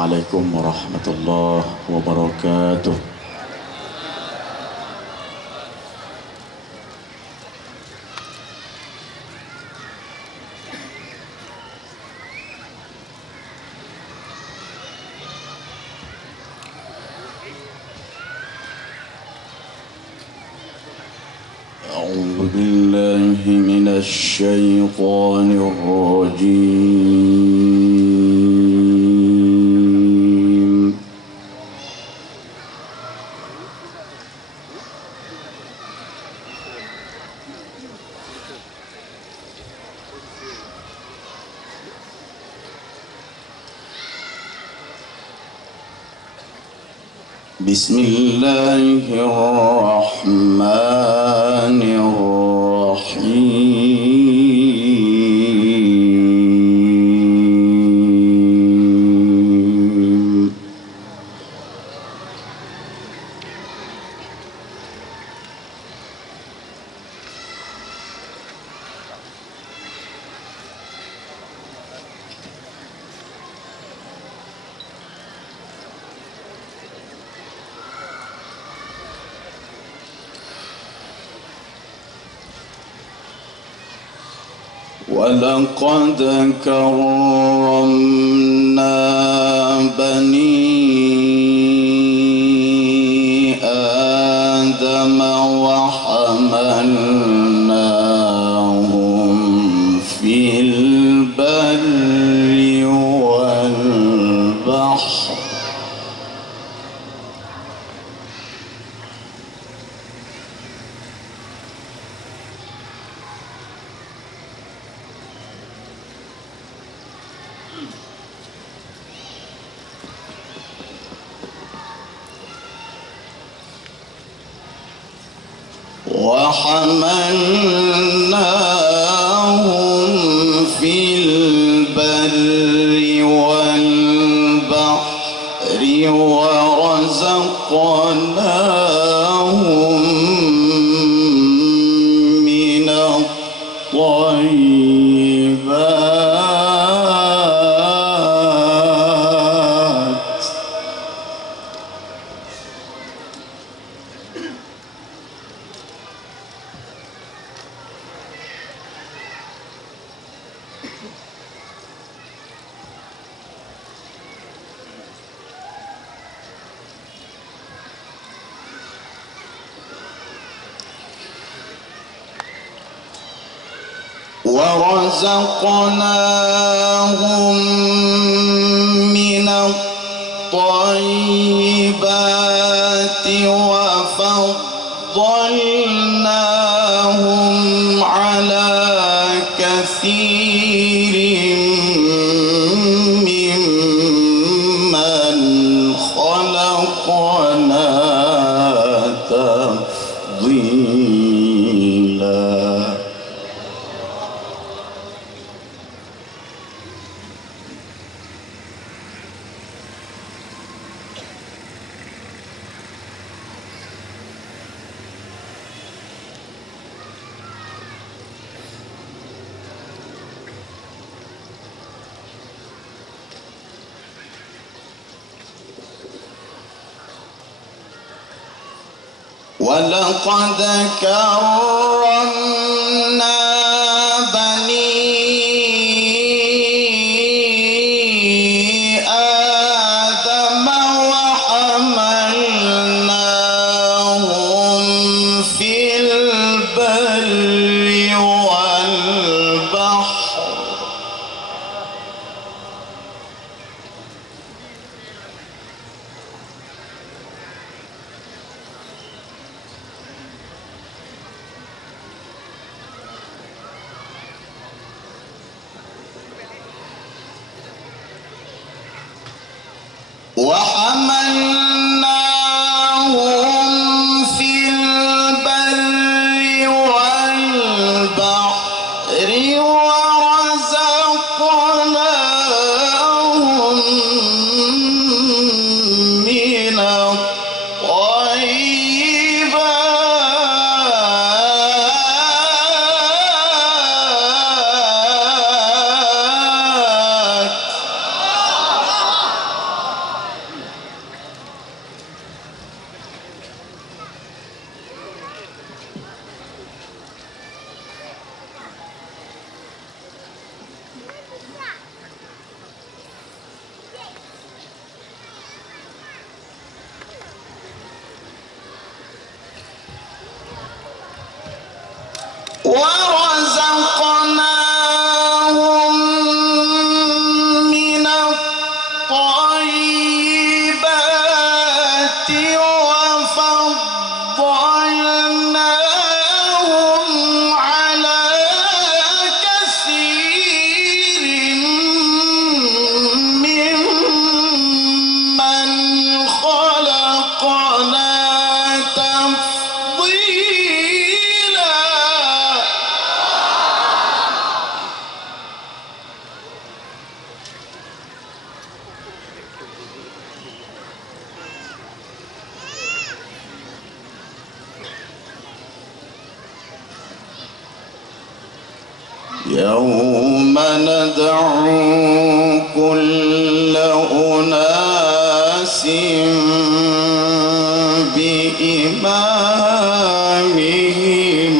عليكم ورحمة الله وبركاته. أعوذ بالله من الشيطان الرجيم. بسم الله الرحمن الرحيم. ولقد كرمنا بني آدم وحملناهم في البر والبحر وحملناهم في البر والبحر ورزقناهم من الطيبات ورزقناهم من الطيبات وفضلناهم على كثير ممن خلقنا تفضيلا. ولقد كرمنا بني آدم وحملناهم في البر والبحر وفضلناهم على كثير ممن خلقنا تفضيلا. يوم ندعو كل أناس بإمامهم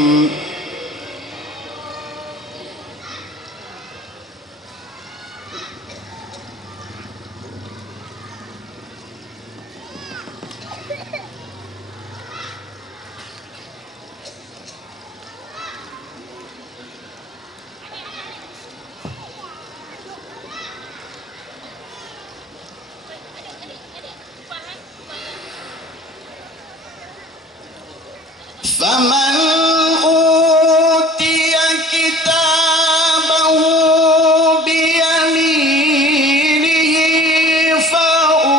فمن أوتي كتابه بيمينه فأولئك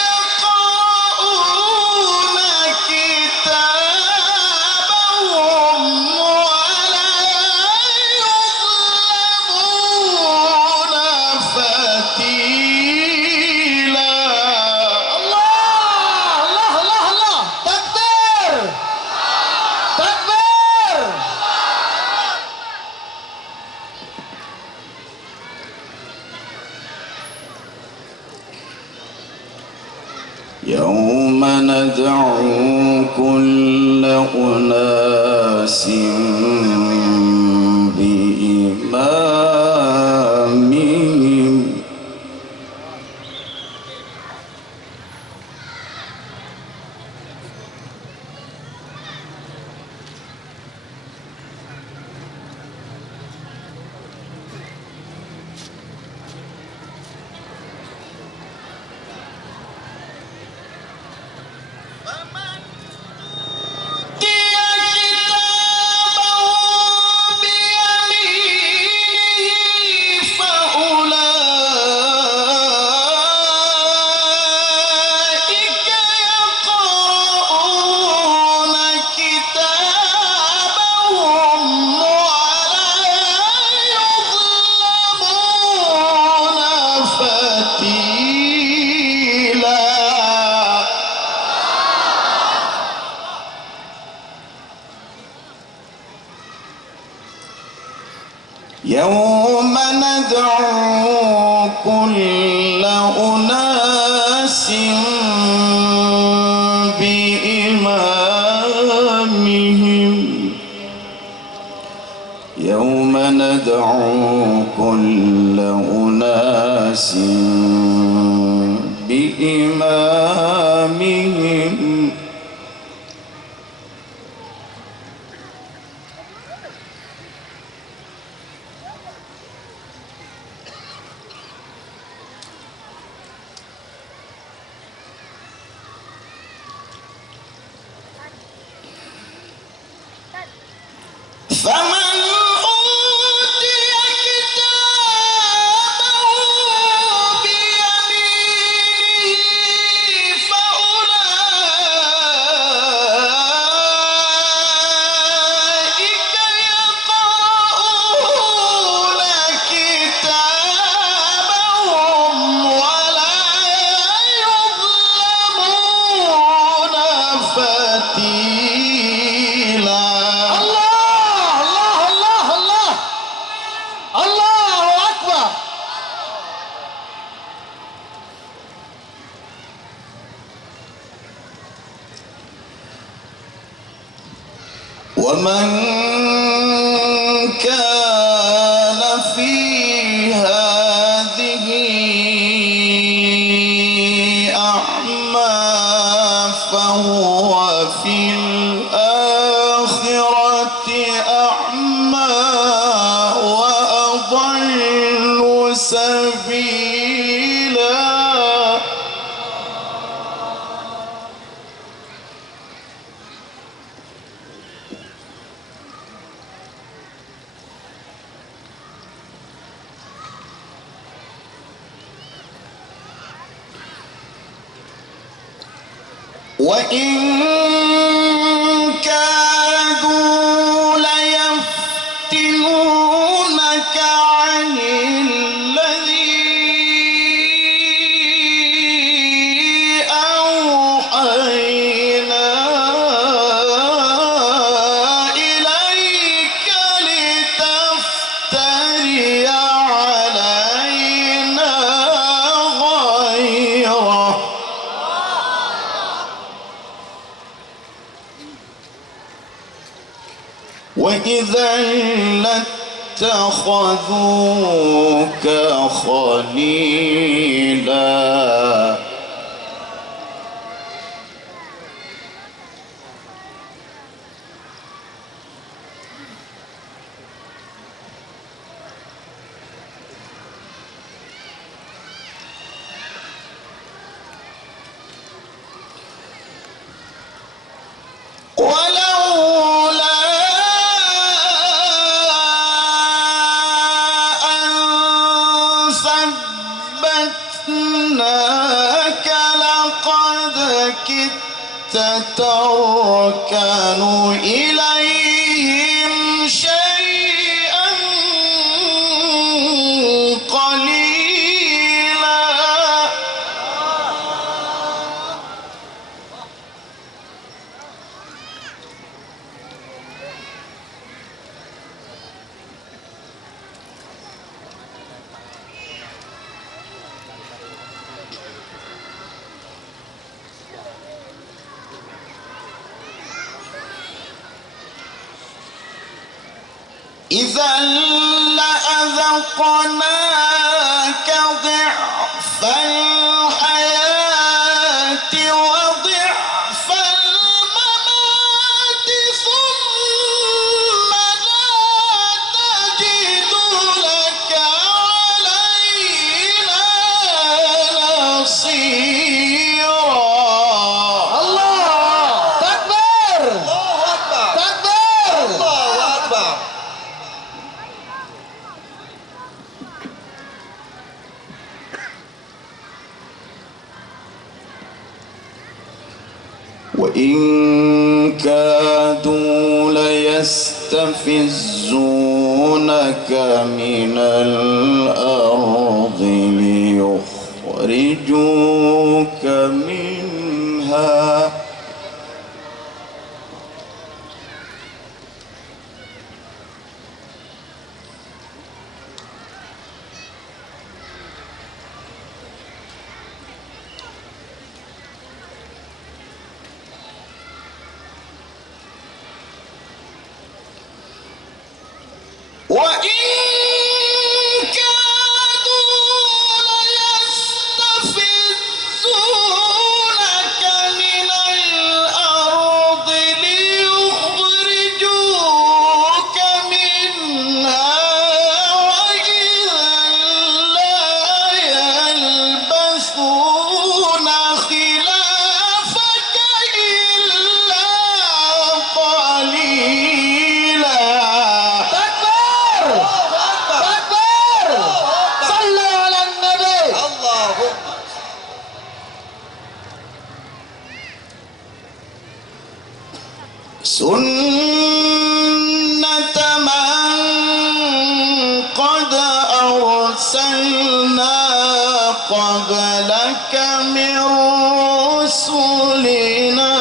يقرؤون كتابهم ولا يظلمون فتيلا. يوم ندعو كل أناس بإمامهم يوم ندعو كل أناس بإمامهم يوم ندعو كل أناس بإمامهم فمن أوتي كتابه بيمينه فأولئك يقرؤون كتابهم ولا يظلمون فتيلا. ومن كان في هذه أعمى فهو في الآخرة أعمى وأبصر. سبيلا. وإن كادوا ليفتنونك عن الذي أوحينا إليك لتفتري علينا غيره وإذا لاتخذوك خليلا. تتركن إليهم شيئا قليلا. إذا لأذقناك ضعف الحياة وضعف الممات ثم لا تجد لك علينا نصيرا. الله تكبر، تكبر، الله أكبر. وإن كادوا ليستفزونك من الأرض ليخرجوك منها وإن كادوا ليستفزونك من الأرض ليخرجوك منها وإذا لا يلبثون خلافك إلا قليلا. سنة من قد أرسلنا قبلك من رسلنا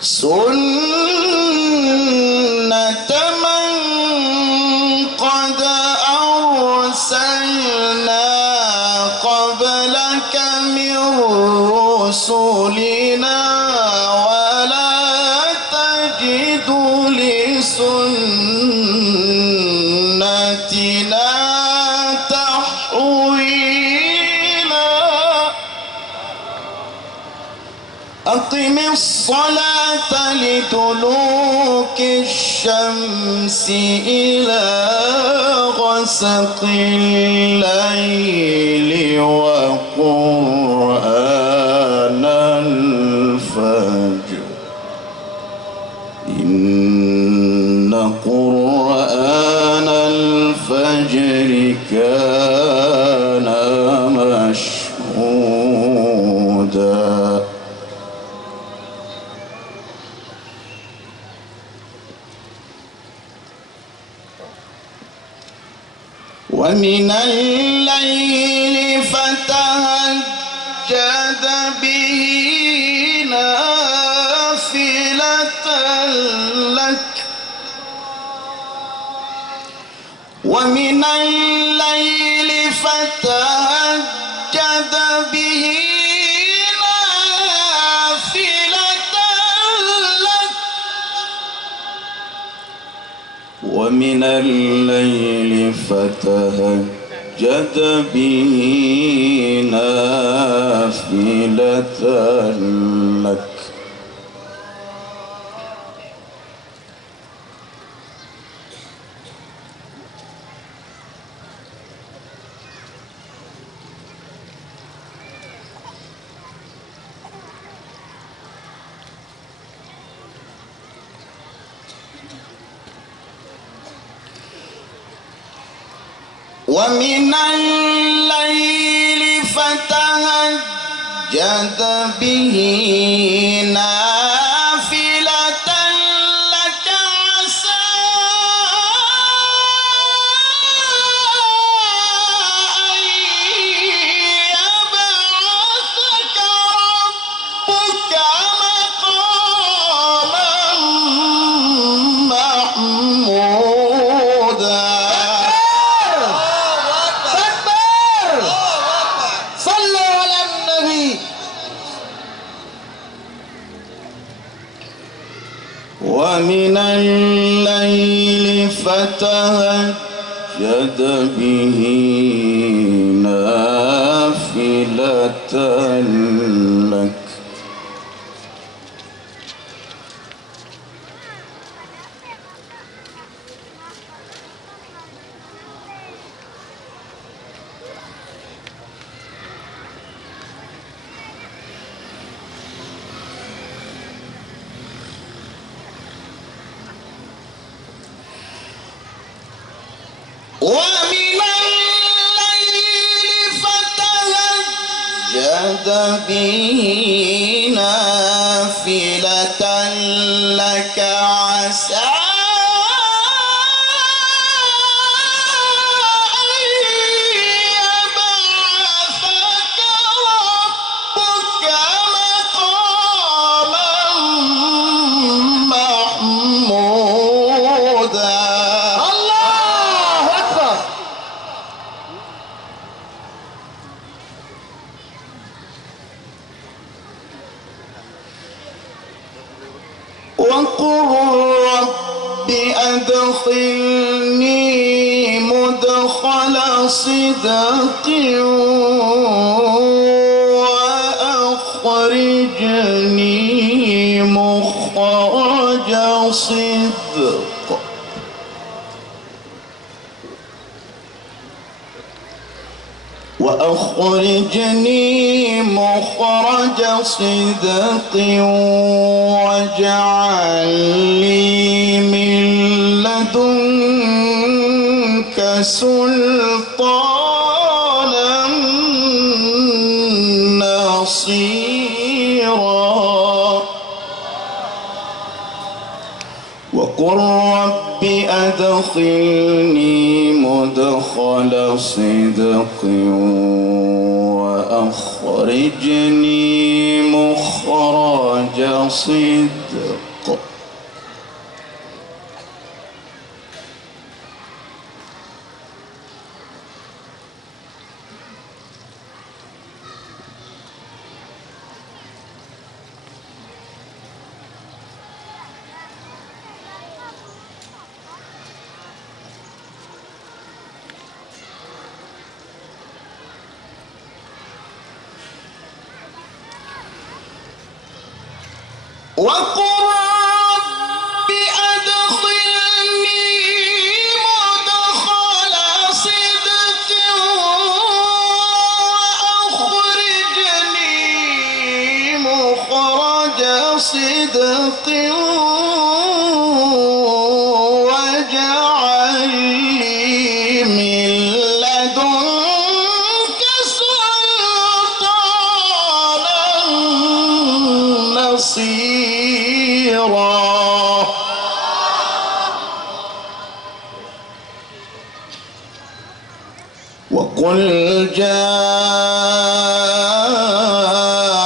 سنة من قد أرسلنا قبلك من رسلنا ولا تجد لسنتنا تحويلا. أقم الصلاة لدلوك الشمس إلى غسق الليل وقرآن الفجر إن قرآن الفجر كان مشهودا ومن الليل فتهجد به نافلة لك ومن الليل فتهجد به نافلة لك ومن الليل فتهجد به نافلة لك ومن الليل فتهجد به نافلة لك عسى أن يبعثك ربك مقاما محمودا ومن الليل فتهجد به نافلة لك ومن الليل فتهجد به نافلة لك عسى أن يبعثك ربك مقاما محمودا وقل رب أدخلني مدخل صدق وأخرجني مخرج صدق وأخرجني مخرج صدق واجعل لي من لدنك سلطانا نصيرا وقل رب أدخلني مدخل صدق وأخرجني مخرج صدق وقل رب أدخلني مدخل صدق وأخرجني مخرج صدق واجعل لي من لدنك سلطانا نصيرا وقل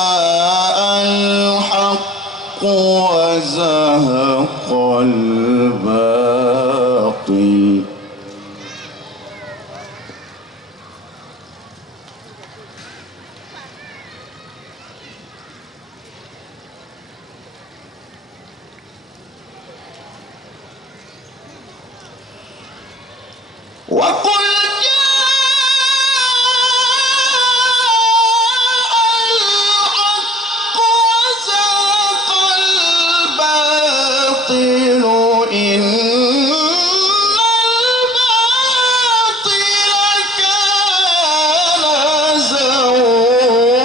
جاء الحق وزهق الباطل وقل الحق وزهق الباطل إن الباطل كان زهوقا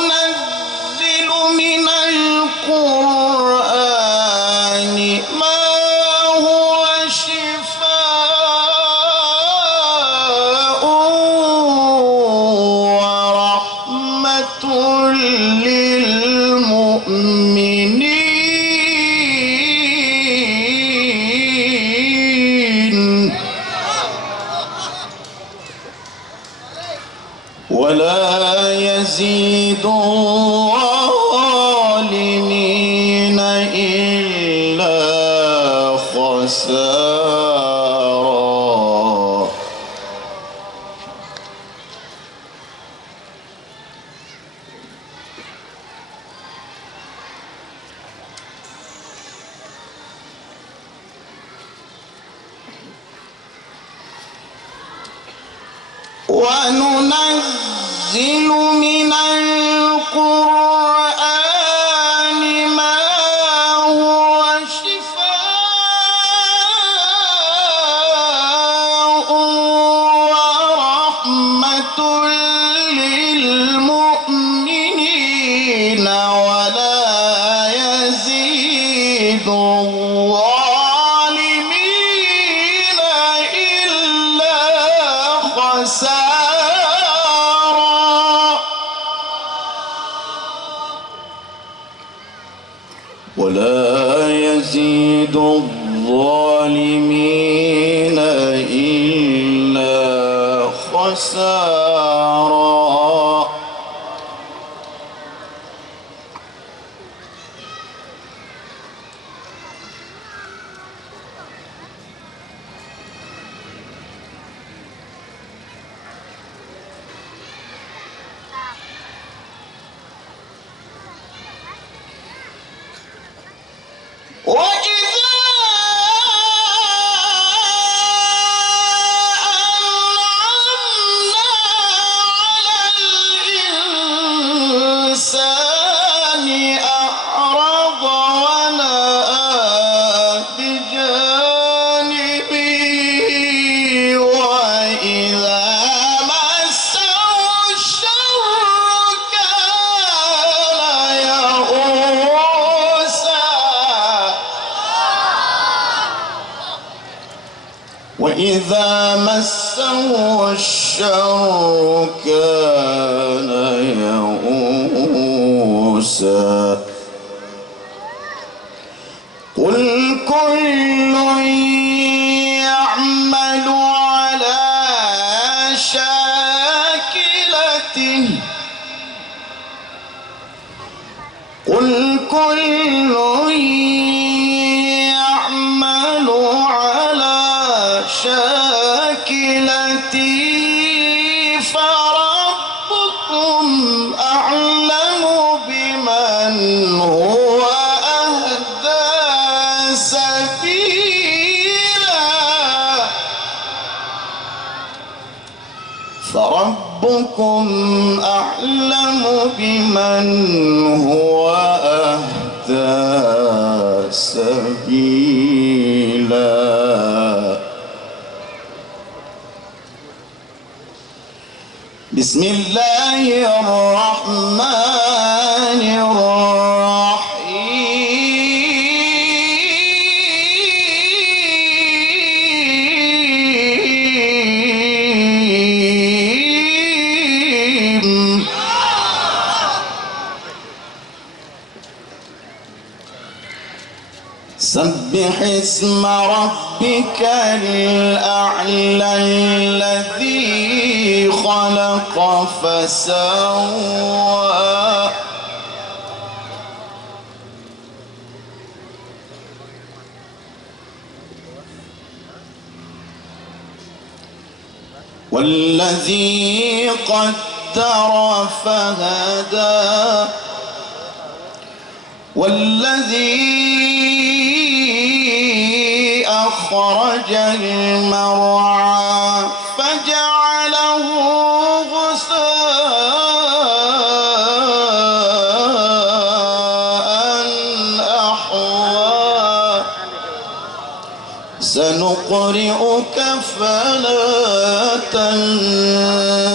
وننزل من القرآن ما هو شفاء ورحمة للمؤمنين ولا يزيد الظالمين إلا خسارا وننزل من القرآن ما هو شفاء ورحمة للمؤمنين ولا يزيد الظالمين إلا خسارا ولا يزيد الظالمين إلا خسارا وإذا أنعمنا على الإنسان أعرض ونأى بجانبه وإذا مسه الشر كان يئوسا وإذا مسه الشر كان يئوسا قل كل يعمل على شاكلته قل كل يعمل على شاكلته فربكم أعلم بمن هو أهدى سبيلا فربكم أعلم بمن هو أهدى سبيلا. بسم الله الرحمن الرحيم. سبح اسم ربك الأعلى الذي خلق فسوى والذي قدر فهدى والذي أخرج المرعى فجعله غثاء أحوى سنقرئك فلا تنسى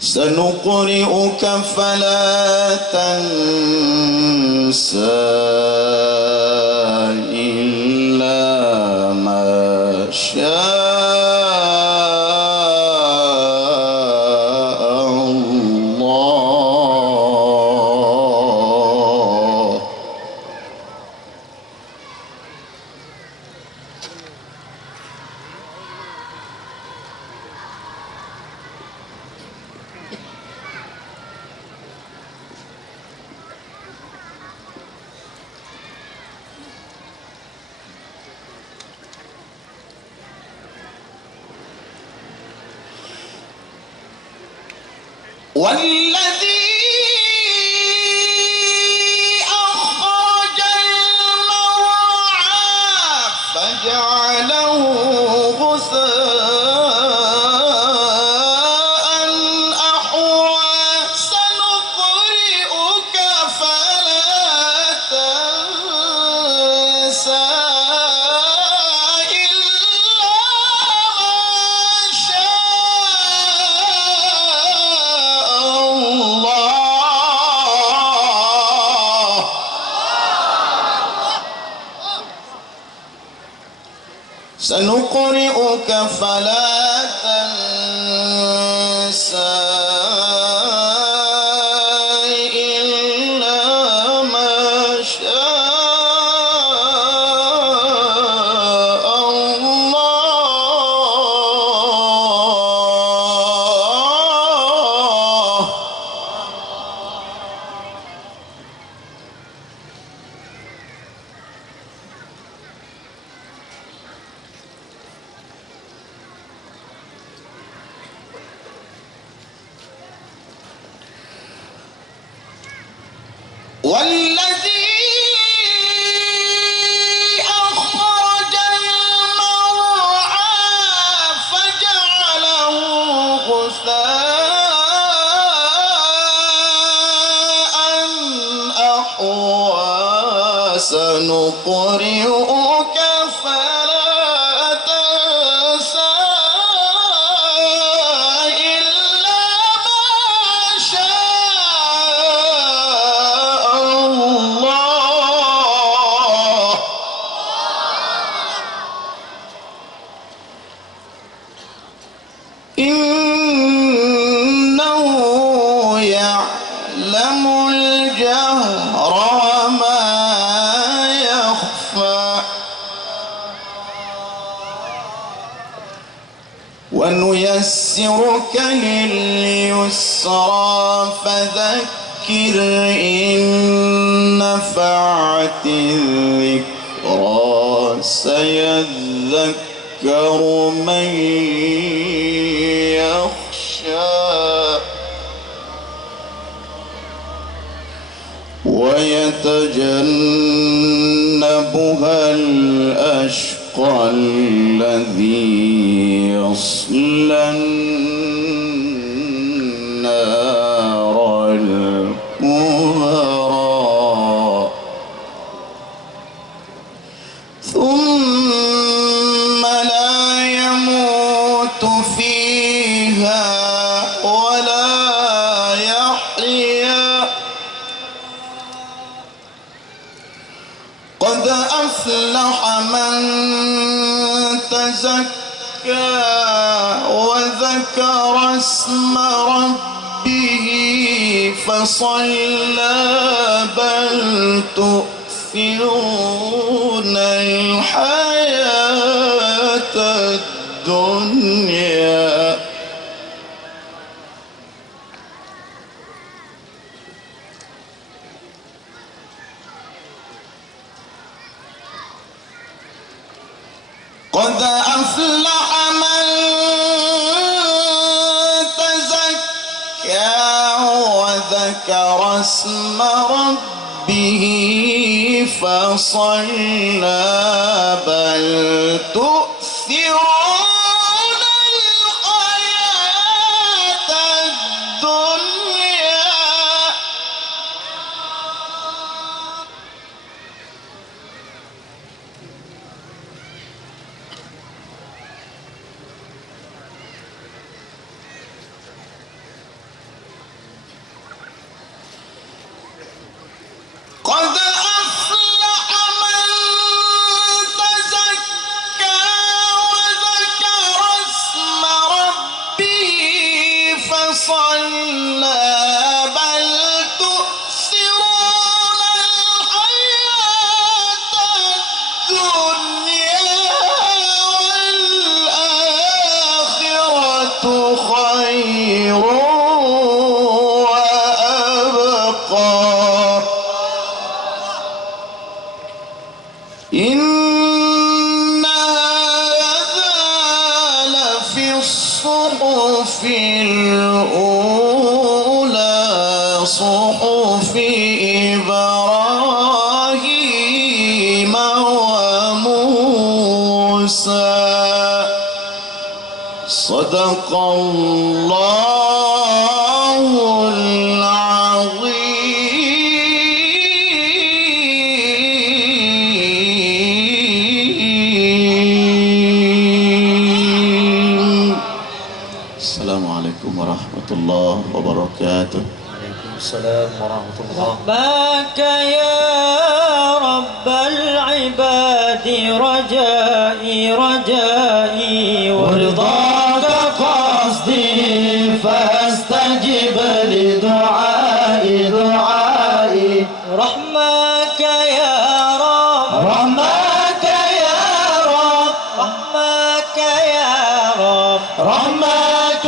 سنقرئك فلا تنسى إلا ما شاء الله. والذي أخرج المرعى فجعله غثاء أحوى سنقرئك فلا تنسى سنقرئك فلا تنسى إلا ما شاء الله. والذي أخرج المرعى فجعله غثاء أحوى سنقرئك فلا تنسى إلا ما شاء الله. إنه يعلم الجهر وما يخفى ونيسرك لليسرى فذكر إن نفعت الذكرى سيذكر من يخشى ويتجنبها الأشقى الذي يصلى النار الكبرى ثم لا يموت فيها ولا يحيا قد أفلح من تزكى وذكر اسم ربه فصلى بل تؤثرون الحياة الدنيا قد أفلح من تزكى وذكر اسم ربه فصلى بل تؤثرون الحياة الدنيا قد أفلح من تزكى وذكر اسم ربه فصلى بل تؤثرون الحياة الدنيا والآخرة خير وأبقى إن هذا لفي الصحف الأولى صحف إبراهيم وموسى صدق الله العظيم السلام عليكم ورحمة الله وبركاته. عليكم السلام ورحمة الله. ربك يا رب العباد رجائي رجائي ورضاك قصدي فاستجب لدعائي دعائي رحمك يا رب رحمك يا رب رحمك يا رب رحمك